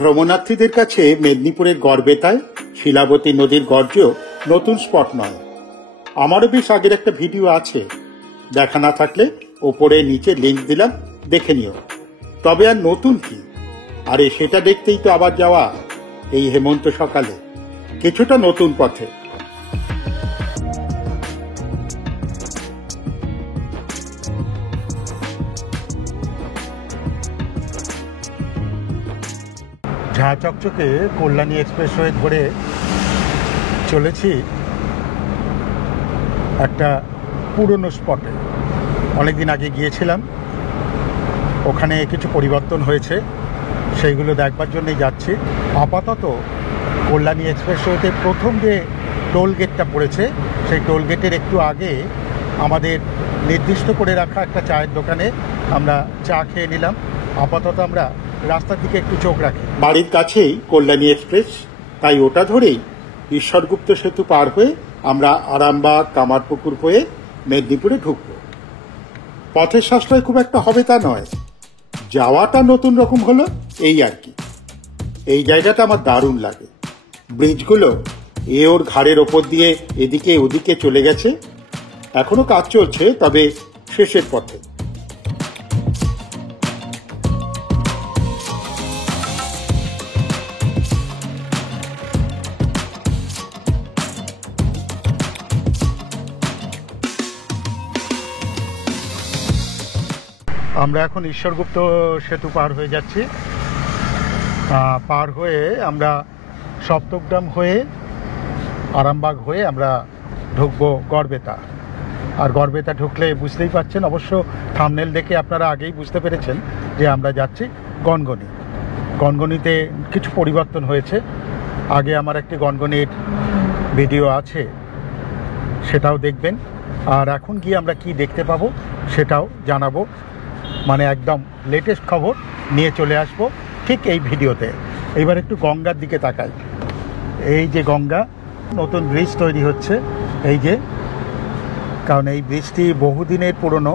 ভ্রমণার্থীদের কাছে মেদিনীপুরের গড়বেতায় শিলাবতী নদীর গর্জেও নতুন স্পট নয়। আমারও বেশ আগের একটা ভিডিও আছে, দেখা না থাকলে ওপরে নিচে লিঙ্ক দিলাম, দেখে নিও। তবে আর নতুন কি, আরে সেটা দেখতেই তো আবার যাওয়া এই হেমন্ত সকালে, কিছুটা নতুন পথে। ঝাঁ চকচকে কল্যাণী এক্সপ্রেসওয়ে ধরে চলেছি একটা পুরনো স্পটে। অনেকদিন আগে গিয়েছিলাম, ওখানে কিছু পরিবর্তন হয়েছে, সেইগুলো দেখবার জন্যই যাচ্ছি। আপাতত কল্যাণী এক্সপ্রেসওয়েতে প্রথম যে টোল গেটটা পড়েছে, সেই টোল গেটের একটু আগে আমাদের নির্দিষ্ট করে রাখা একটা চায়ের দোকানে আমরা চা খেয়ে নিলাম। আপাতত আমরা রাস্তার দিকে একটু চোখ রাখি। বাড়ির কাছেই কল্যাণী এক্সপ্রেস, তাই ওটা ধরেই ঈশ্বরগুপ্ত সেতু পার হয়ে আমরা আরামবাগ কামারপুকুর হয়ে মেদিনীপুরে ঢুকব। পথের সাশ্রয় খুব একটা হবে তা নয়, যাওয়াটা নতুন রকম হলো এই আর কি। এই জায়গাটা আমার দারুণ লাগে। ব্রিজগুলো ওর ঘাড়ের ওপর দিয়ে এদিকে ওদিকে চলে গেছে, এখনো কাজ চলছে, তবে শেষের পথে। আমরা এখন ঈশ্বরগুপ্ত সেতু পার হয়ে যাচ্ছি। পার হয়ে আমরা সপ্তগ্রাম হয়ে আরামবাগ হয়ে আমরা ঢুকবো গড়বেতা। আর গড়বেতা ঢুকলে বুঝতেই পারছেন, অবশ্য থাম্বনেল দেখে আপনারা আগেই বুঝতে পেরেছেন যে আমরা যাচ্ছি গনগনি। গনগনিতে কিছু পরিবর্তন হয়েছে। আগে আমার একটি গনগনির ভিডিও আছে, সেটাও দেখবেন। আর এখন গিয়ে আমরা কি দেখতে পাবো সেটাও জানাবো, মানে একদম লেটেস্ট খবর নিয়ে চলে আসবো ঠিক এই ভিডিওতে। এইবার একটু গঙ্গার দিকে তাকাই। এই যে গঙ্গা, নতুন ব্রিজ তৈরি হচ্ছে এই যে, কারণ এই ব্রিজটি বহুদিনের পুরনো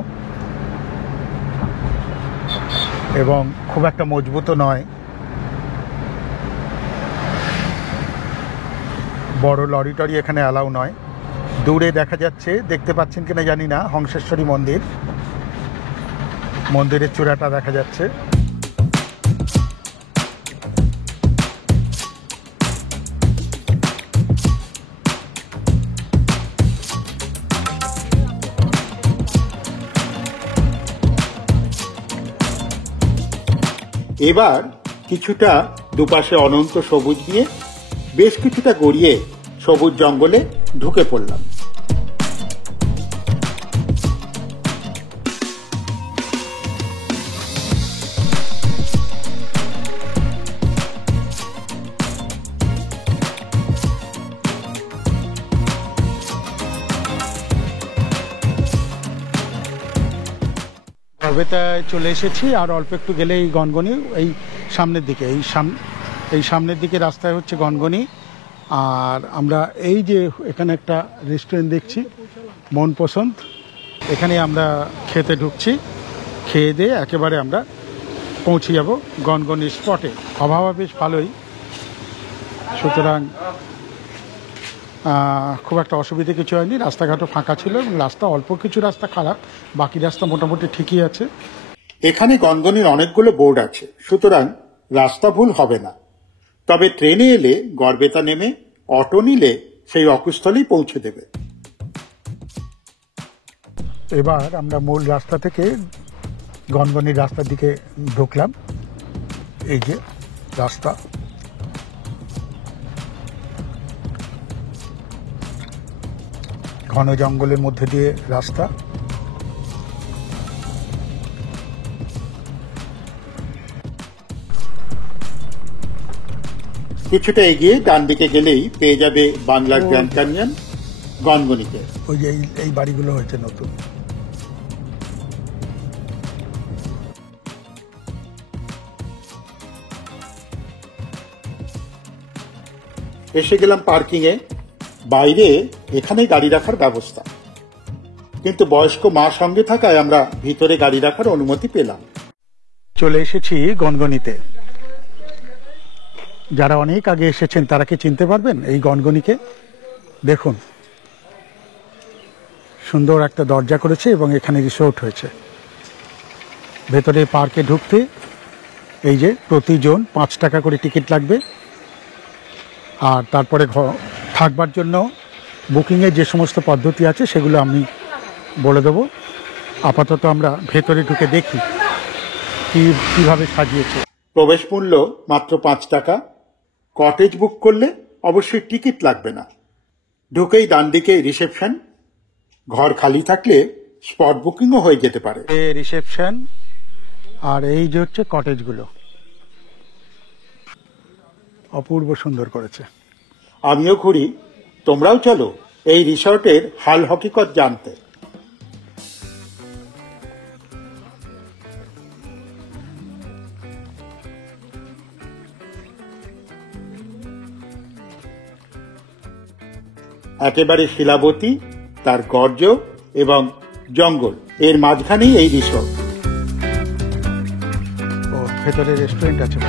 এবং খুব একটা মজবুতও নয়। বড় লরি টরি এখানে অ্যালাউ নয়। দূরে দেখা যাচ্ছে, দেখতে পাচ্ছেন কিনা জানি না, হংসেশ্বরী মন্দির, মন্দিরের চূড়াটা দেখা যাচ্ছে। এবার কিছুটা দুপাশে অনন্ত সবুজ দিয়ে বেশ কিছুটা গড়িয়ে সবুজ জঙ্গলে ঢুকে পড়লাম। গড়বেতায় চলে এসেছি, আর অল্প একটু গেলেই গনগনি। এই সামনের দিকে, এই সামনের দিকে রাস্তায় হচ্ছে গনগনি। আর আমরা এই যে এখানে একটা রেস্টুরেন্ট দেখছি, মন পছন্দ, এখানে আমরা খেতে ঢুকছি। খেয়ে দিয়ে একেবারে আমরা পৌঁছে যাব গনগনি স্পটে। আবহাওয়া বেশ ভালোই, সুতরাং খুব একটা অসুবিধে কিছু হয়নি। রাস্তাঘাটও ফাঁকা ছিল এবং রাস্তা, অল্প কিছু রাস্তা খারাপ, বাকি রাস্তা মোটামুটি ঠিকই আছে। এখানে গনগনির অনেকগুলো বোর্ড আছে, সুতরাং রাস্তা ভুল হবে না। তবে ট্রেনে এলে গড়বেতা নেমে অটো নিলে সেই অকুস্থলেই পৌঁছে দেবে। এবার আমরা মূল রাস্তা থেকে গনগনির রাস্তার দিকে ঢুকলাম। এই যে রাস্তা, ঘন জঙ্গলের মধ্যে দিয়ে রাস্তা। কিছুটা এগিয়ে ডান দিকে গেলেই পেয়ে যাবে বাংলার গ্র্যান্ড ক্যানিয়ন গনগনিতে। ওই যে এই বাড়িগুলো হয়েছে নতুন। এসে গেলাম পার্কিং এ। বাইরে এখানেই গাড়ি রাখার ব্যবস্থা, কিন্তু বয়স্ক মা সঙ্গে থাকায় আমরা ভিতরে গাড়ি রাখার অনুমতি পেলাম। চলে এসেছি গনগনিতে। যারা অনেক আগে এসেছেন তারা কি চিনতে পারবেন এই গনগনিকে? দেখুন, সুন্দর একটা দরজা করেছে এবং এখানে রিসোর্ট হয়েছে। ভেতরে পার্কে ঢুকতে এই যে প্রতিজন 5 টাকা করে টিকিট লাগবে। আর তারপরে থাকবার জন্য বুকিংয়ের যে সমস্ত পদ্ধতি আছে সেগুলো আমি বলে দেবো। আপাতত আমরা ভেতরে ঢুকে দেখি কিভাবে সাজিয়েছে। প্রবেশ মূল্য মাত্র 5 টাকা। কটেজ বুক করলে অবশ্যই টিকিট লাগবে না। ঢুকেই ডান দিকে রিসেপশন। ঘর খালি থাকলে স্পট বুকিংও হয়ে যেতে পারে। রিসেপশন আর এই যে হচ্ছে কটেজগুলো, অপূর্ব সুন্দর করেছে। আমিও ঘুরি, তোমরাও চলো এই রিসর্টের হাল হকিকত জানতে। একেবারে শিলাবতী, তার গর্জ এবং জঙ্গল, এর মাঝখানেই এই রিসর্ট। ও, ভেতরে রেস্টুরেন্ট আছে।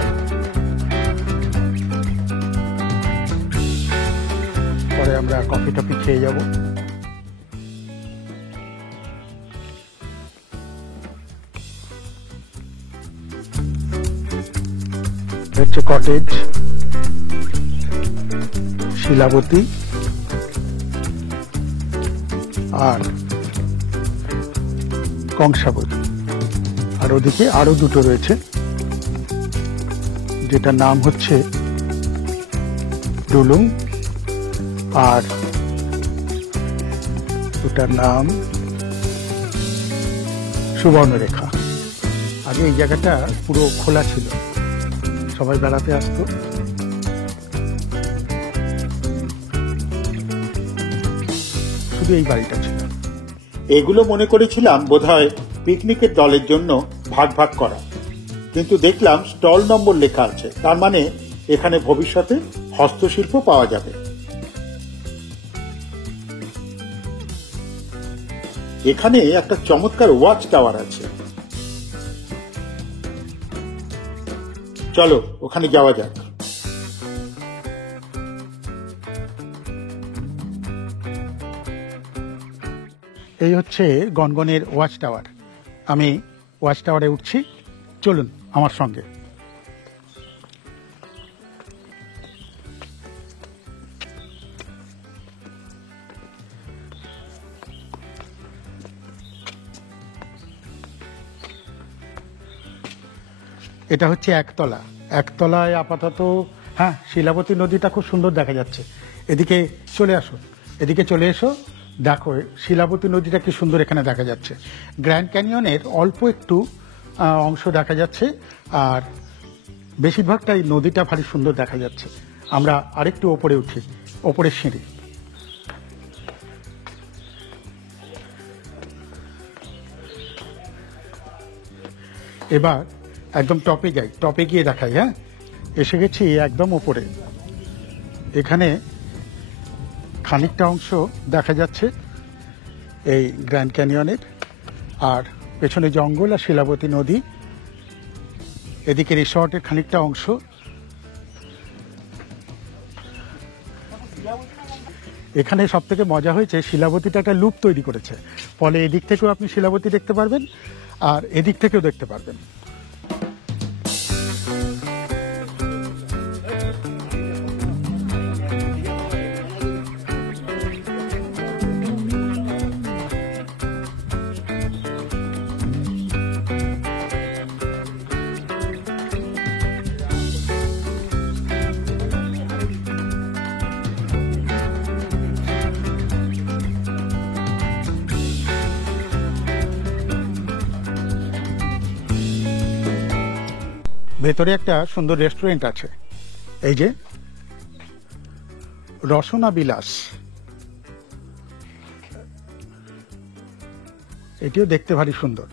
পরে আমরা কফি টফি খেয়ে যাব। হচ্ছে কটেজ, শিলাবতী আর কংসাবতী। আর ওদিকে আরো দুটো রয়েছে, যেটার নাম হচ্ছে ডুলুং আর ওটার নাম সুবর্ণরেখা। আগে এই জায়গাটা পুরো খোলা ছিল, সবাই বেড়াতে আসতো। শুধু এই বাড়িটা ছিল। এগুলো মনে করেছিলাম বোধহয় পিকনিকের দলের জন্য ভাগ ভাগ করা, কিন্তু দেখলাম স্টল নম্বর লেখা আছে। তার মানে এখানে ভবিষ্যতে হস্তশিল্প পাওয়া যাবে। এখানে একটা চমৎকার ওয়াচ টাওয়ার আছে, চলো ওখানে যাওয়া যাক। এই হচ্ছে গনগনের ওয়াচ টাওয়ার। আমি ওয়াচ টাওয়ারে উঠছি, চলুন আমার সঙ্গে। এটা হচ্ছে একতলা। একতলায় আপাতত হ্যাঁ, শিলাবতী নদীটা খুব সুন্দর দেখা যাচ্ছে। এদিকে চলে আসো, এদিকে চলে এসো, দেখো শিলাবতী নদীটা কি সুন্দর এখানে দেখা যাচ্ছে। গ্র্যান্ড ক্যানিয়নের অল্প একটু অংশ দেখা যাচ্ছে, আর বেশিরভাগটাই নদীটা ভারী সুন্দর দেখা যাচ্ছে। আমরা আরেকটু ওপরে উঠি, ওপরের সিঁড়ি। এবার একদম টপে যাই, টপে গিয়ে দেখাই। হ্যাঁ, এসে গেছি একদম ওপরে। এখানে খানিকটা অংশ দেখা যাচ্ছে এই গ্র্যান্ড ক্যানিয়নের, আর পেছনে জঙ্গল আর শিলাবতী নদী। এদিকে রিসর্টের খানিকটা অংশ। এখানে সব থেকে মজা হয়েছে, শিলাবতীটা একটা লুপ তৈরি করেছে, ফলে এদিক থেকেও আপনি শিলাবতী দেখতে পারবেন আর এদিক থেকেও দেখতে পারবেন। ভেতরে একটা সুন্দর রেস্টুরেন্ট আছে, এই যে রসনা বিলাস। এটিও দেখতে ভারী সুন্দর।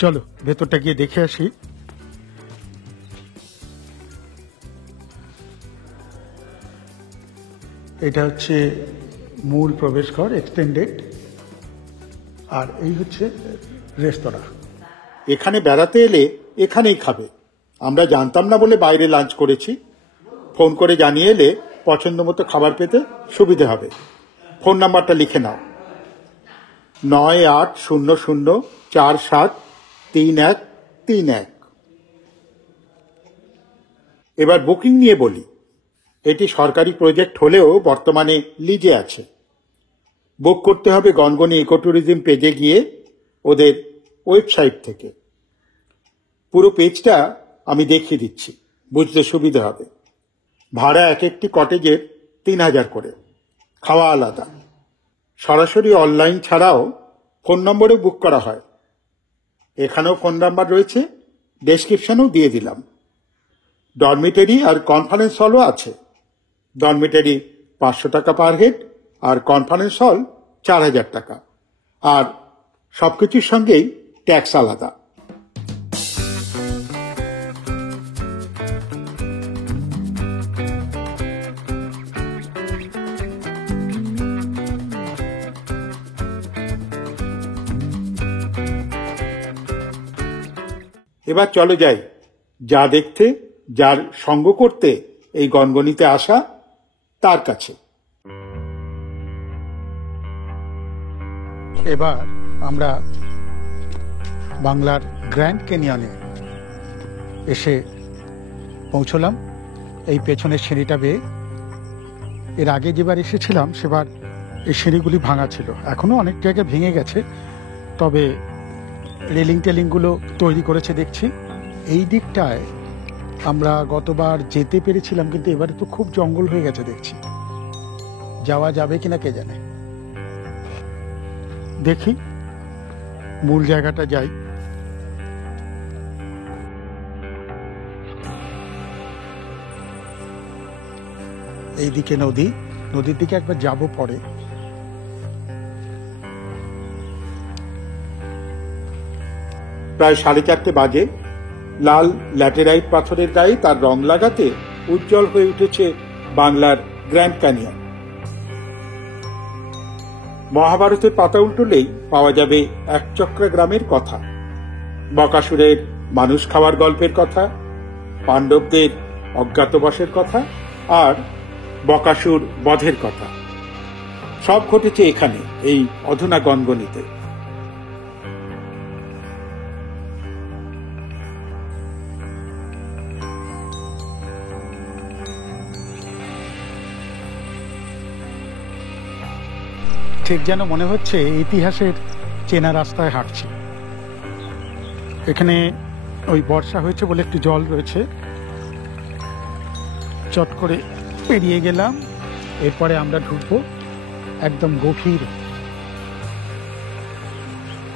চলো ভেতরটা গিয়ে দেখে আসি। এটা হচ্ছে মূল প্রবেশঘর, এক্সটেন্ডেড, আর এই হচ্ছে রেস্তোরাঁ। এখানে বেড়াতে এলে এখানেই খাবে, আমরা জানতাম না বলে বাইরে লাঞ্চ করেছি। ফোন করে জানিয়ে এলে পছন্দ মতো খাবার পেতে সুবিধে হবে। ফোন নাম্বারটা লিখে নাও, 9800473131। এবার বুকিং নিয়ে বলি। এটি সরকারি প্রজেক্ট হলেও বর্তমানে লিজে আছে। বুক করতে হবে গনগনি ইকো ট্যুরিজম পেজে গিয়ে ওদের ওয়েবসাইট থেকে। পুরো পেজটা আমি দেখিয়ে দিচ্ছি, বুঝতে সুবিধা হবে। ভাড়া এক একটি কটেজের 3000 করে, খাওয়া আলাদা। সরাসরি অনলাইন ছাড়াও ফোন নম্বরে বুক করা হয়। এখানেও ফোন নাম্বার রয়েছে, ডেসক্রিপশনেও দিয়ে দিলাম। ডরমিটারি আর কনফারেন্স হলও আছে। ডরমিটারি 500 টাকা পার হেড আর কনফারেন্স হল 4000 টাকা। আর সবকিছুর সঙ্গেই ট্যাক্স আলাদা। এবার চলো যাই যা দেখতে, যার সঙ্গ করতে এই গনগনিতে আসা তার কাছে। এবার আমরা বাংলার গ্র্যান্ড ক্যানিয়নে এসে পৌঁছলাম। এই পেছনের সিঁড়িটা বেয়ে। এর আগে যেবার এসেছিলাম সেবার এই সিঁড়িগুলি ভাঙা ছিল, এখনো অনেক জায়গায় ভেঙে গেছে, তবে রেলিং টেলিংগুলো তৈরি করেছে দেখছি। এই দিকটায় আমরা গতবার যেতে পেরেছিলাম, কিন্তু এবারে তো খুব জঙ্গল হয়ে গেছে দেখছি। যাওয়া যাবে কিনা কে জানে। দেখি মূল জায়গাটা যাই। এইদিকে নদী, নদীর দিকে একবার যাব পরে। প্রায় 4:30 বাজে। লাল ল্যাটেরাইট পাথরের গায়ে তার রং লাগাতে উজ্জ্বল হয়ে উঠেছে বাংলার গ্র্যান্ড ক্যানিয়ন। মহাভারতের পাতা উল্টলেই পাওয়া যাবে একচক্রা গ্রামের কথা, বকাসুরের মানুষ খাওয়ার গল্পের কথা, পাণ্ডবদের অজ্ঞাতবাসের কথা আর বকাসুর বধের কথা। সব ঘটেছে এখানে, এই অধুনা গনগনিতে। ঠিক যেন মনে হচ্ছে ইতিহাসের চেনা রাস্তায় হাঁটছি। এখানে ওই বর্ষা হয়েছে বলে একটু জল রয়েছে, চট করে পেরিয়ে গেলাম। এরপরে আমরা ঢুকবো একদম গভীর।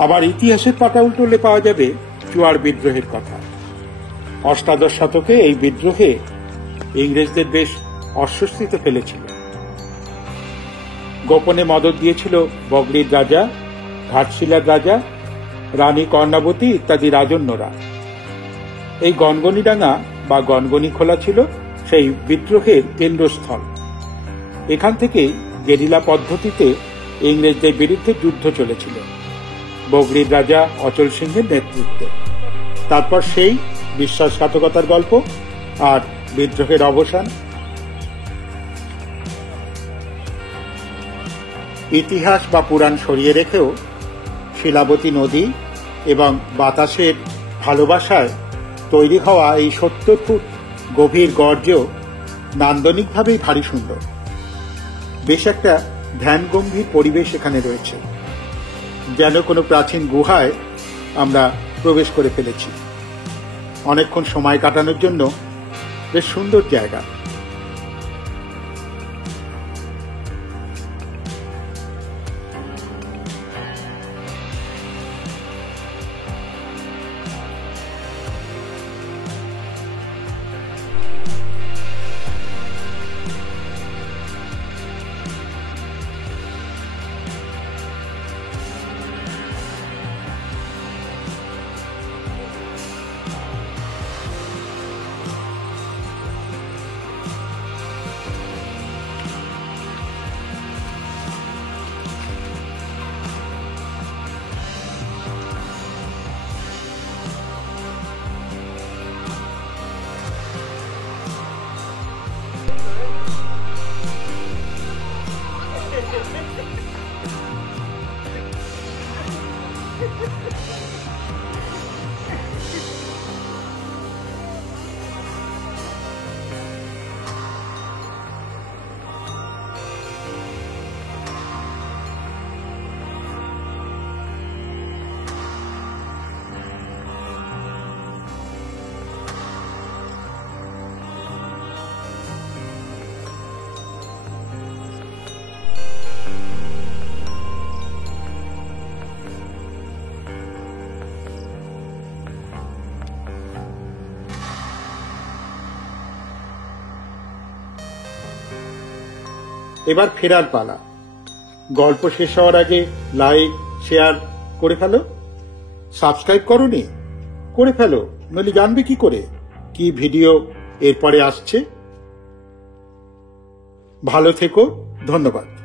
আবার ইতিহাসের পাতা উল্টলে পাওয়া যাবে চুয়ার বিদ্রোহের কথা। অষ্টাদশ শতকে এই বিদ্রোহে ইংরেজদের বেশ অস্বস্তিতে ফেলেছিল। গোপনে মদত দিয়েছিল বগলির রাজা, ঘাটশিলার রাজা, রানী কর্ণাবতী ইত্যাদি রাজন্যরা। এই গনগনিডাঙ্গা বা গনগনি খোলা ছিল সেই বিদ্রোহের কেন্দ্রস্থল। এখান থেকেই গেরিলা পদ্ধতিতে ইংরেজদের বিরুদ্ধে যুদ্ধ চলেছিল বগলির রাজা অচল সিংহের নেতৃত্বে। তারপর সেই বিশ্বাসঘাতকতার গল্প আর বিদ্রোহের অবসান। ইতিহাস বা পুরাণ সরিয়ে রেখেও শিলাবতী নদী এবং বাতাসের ভালোবাসায় তৈরি হওয়া এই 70 ফুট গভীর গর্জ নান্দনিকভাবেই ভারী সুন্দর। বেশ একটা ধ্যান গম্ভীর পরিবেশ এখানে রয়েছে, যেন কোনো প্রাচীন গুহায় আমরা প্রবেশ করে ফেলেছি। অনেকক্ষণ সময় কাটানোর জন্য বেশ সুন্দর জায়গা। এবার ফেরার পালা। গল্প শেষ হওয়ার আগে লাইক শেয়ার করে ফেলো। সাবস্ক্রাইব করোনি? করে ফেলো, নইলে জানবে কি করে কি ভিডিও এরপরে আসছে। ভালো থেকো, ধন্যবাদ।